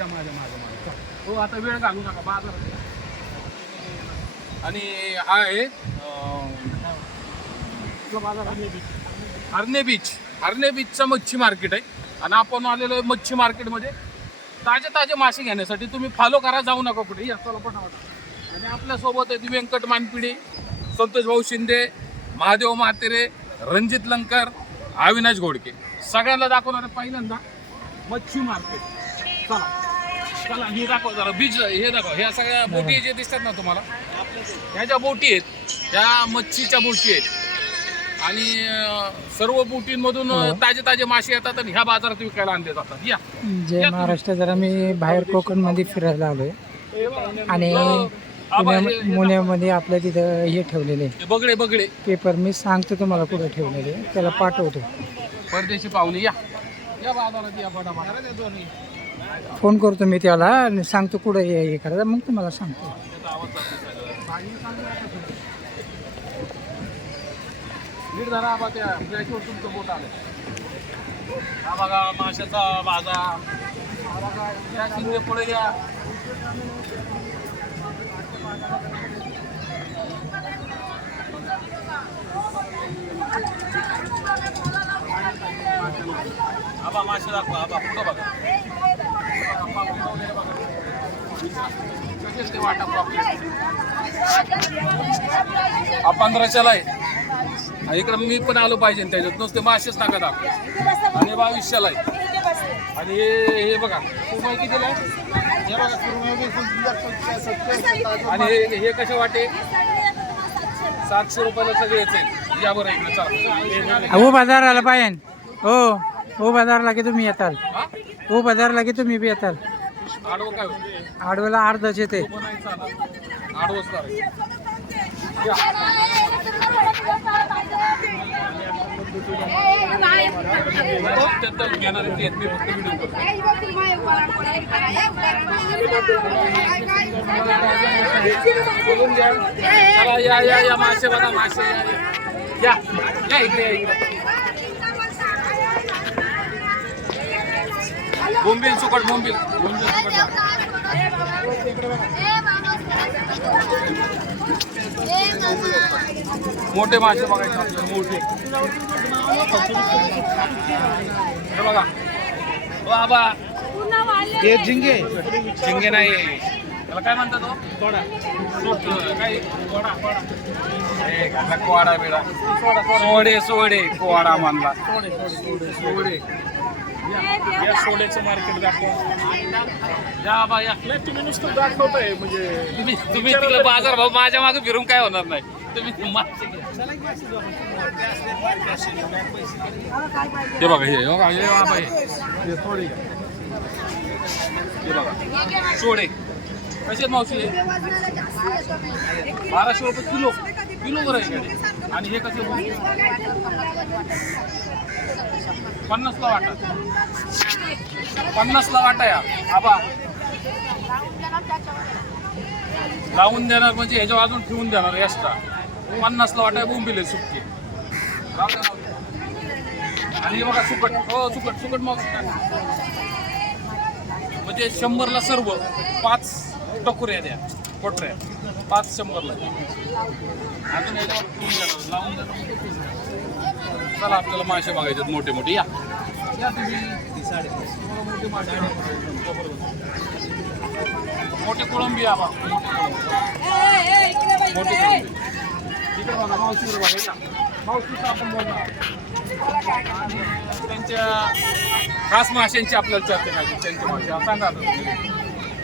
या माझ्या माझ्या माझ्या. हो आता वेळ घालू नका बाजारात या. आणि हा आहे बाजार आहे? हरणे बीच हरणे बीचचं मच्छी मार्केट आहे. आणि आपण आलेलो आहे मच्छी मार्केटमध्ये ताजे ताजे मासे घेण्यासाठी तुम्ही फॉलो करा जाऊ नका कुठे. या चला पटापट. आणि आपल्यासोबत आहेत व्यंकट मानपिढे संतोष भाऊ शिंदे महादेव म्हातेरे रणजित लंकर अविनाश घोडके. सगळ्यांना दाखवणार आहे पहिल्यांदा मच्छी मार्केट चला. चला हे दाखव जरा. बीच हे दाखव. ह्या सगळ्या बोटी जे दिसतात ना तुम्हाला ह्या ज्या बोटी आहेत ह्या मच्छीच्या बोटी आहेत. आणि अं, सर्व बोटींमधून अं, ताजे ताजे मासे येतात आणि ह्या बाजारात विकायला आणले जातात. या. जय महाराष्ट्र जरा मी बाहेर कोकणमध्ये फिरायला आलोय. आणि पुण्या पुण्यामध्ये आपल्या तिथं हे ठेवलेले हे बगडे बगडे. पेपर मी सांगतो तुम्हाला कुठे ठेवलेले त्याला पाठवतो. परदेशी पाहुणे या. या बाजारात या फटाफट. फोन करतो मी त्याला आणि सांगतो कुठं हे हे करायचं. मग तुम्हाला सांगतो. नीट धरा आबा तुमचं बोट आलं हा बघा माशाचा बाजार हा बघा या शिंदे पुढे घ्या आबा मासे दाखवा. आबा पुढं बघा कसेच ते वाटा पापलेट हा पंधराशेला आहे इकडं मी पण आलो पाहिजे त्याच्यात. नुसते मासेच नका दाखव आणि बावीसशेला आहे आणि हे हे बघा कितीला हे बघा आणि हे हे कसे वाटे? सातशे रुपयाला सगळे येते. या बरं इकडे चला. हो बाजाराला पाहिजे. हो हो बाजारला की तुम्ही येताल. हा? हो बाजारला की तुम्ही बी येताल. आडवं काय होतं? आडवेला अर्धच येते उभं नाही चालत. आडवंच ते आहेत, मी फक्त व्हिडिओ करतो. चला या या या मासे बघा मासे या या. या या इकडे या इकडे बोंबील सुकट बोंबील. बोंबील सुकट बघा. मोठे मासे बघायचे आपल्याला मोठे. हे बघा. बाबा. हे झिंगे. शिंगे नाही. त्याला काय म्हणतात तो कोडा. काय? कोडा कोडा. बिडा. सोडे सोडे. कोडा म्हणला. सोडे. या सोड्याचं मार्केट दाखव या बा या तुम्ही नुसतं दाखवताय म्हणजे तुम्ही तुम्ही तिकडे बाजार भाऊ माझ्या मागे फिरून काय होणार नाही तुम्ही. हे बघा हे बघा हे बघा हे. हे सोडे घ्या. हे बघा सोडे कसे मावशी हे? बाराशे रुपये किलो किलो वर आहे का? आणि हे कसे पन्नासला वाटा. पन्नासला वाटा या. आबा. लावून देणार म्हणजे ह्याच्यावर अजून ठेवून देणार एक्स्ट्रा पन्नासला वाटा बोंबिले सुटके आणि बघा सुकट. हो सुकट सुकट मग म्हणजे शंभरला सर्व पाच टकुऱ्या द्या कोटऱ्या. पाच शंभरला. अजून ह्याच्यावर ठेवून देणार लावून देणार. चला आपल्याला मासे बघायचे मोठे मोठे. या. या तुम्ही. तुम्हाला मोठे मासे मोठे कोळंबी आबा मोठे कोळंबी. तिकडे बघा मावशीवर बघा या. मावशीचं आपण बघा त्यांच्या खास माशांची आपल्याला चर्चा करायची त्यांचे मासे. हा, सांगा आता.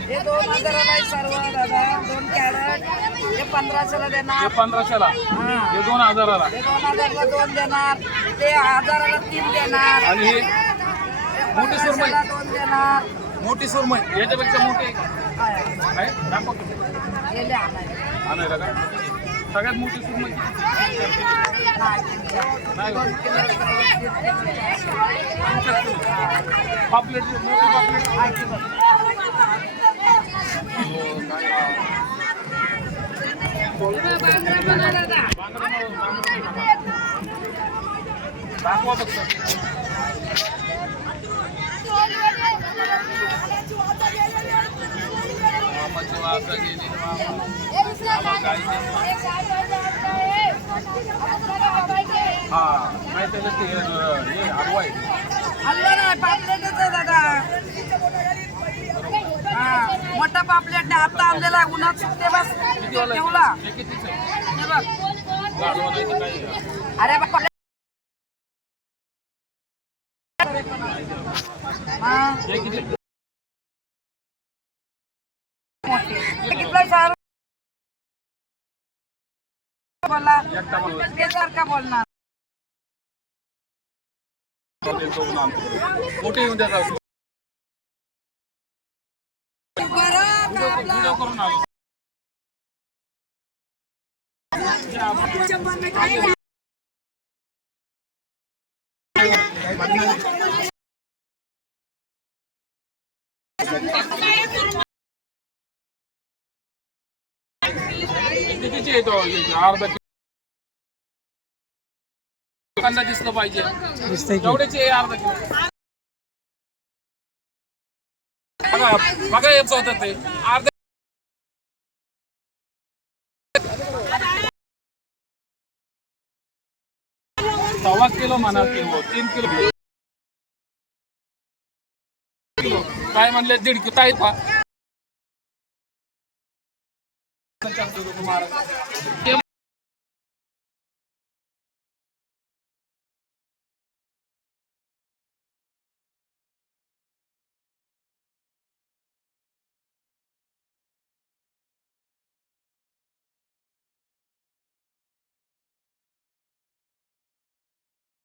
हे दोन हजाराला आहे सर्व दादा. दोन कॅरेट. हे पंधराशेला हे देणार पंधराशेला हे दोन हजाराला. हे दोन हजारला दोन देणार. ते हजाराला तीन देणार. आणि हे मोठी सुरमई. पंधराशेला दोन देणार. मोठी सुरमई. याच्यापेक्षा मोठी आहे. आहे दाखवा तुम्ही. हे लय आणायला. आणायला का? सगळ्यात मोठी सुरमई. नाही का? पापलेट मोठी पापलेट. दाखवा फक्त असं हा नाही ते हे हलवा आहे हलवा नाही पापलेटच आहे दादा हा मोठा पापलेट नाही आता आणलेला आहे उन्हात सुटते बस ठेवला हे बघ अरे बापा हा हे किती मोठे कितला सर बोला एकटा बनवा. ते सारखा बोलणार मोठे येऊन द्या जाऊ. बरं व्हिडिओ करून कितीचे येतो अर्धा किलो लोकांना दिसलं पाहिजे. एवढेचे आहे अर्धा किलो. बघा बघा होतं ते. अर्धा सव्वा किलो म्हणा किलो तीन किलो. किलो काय म्हणले? दीड किलो. काय पा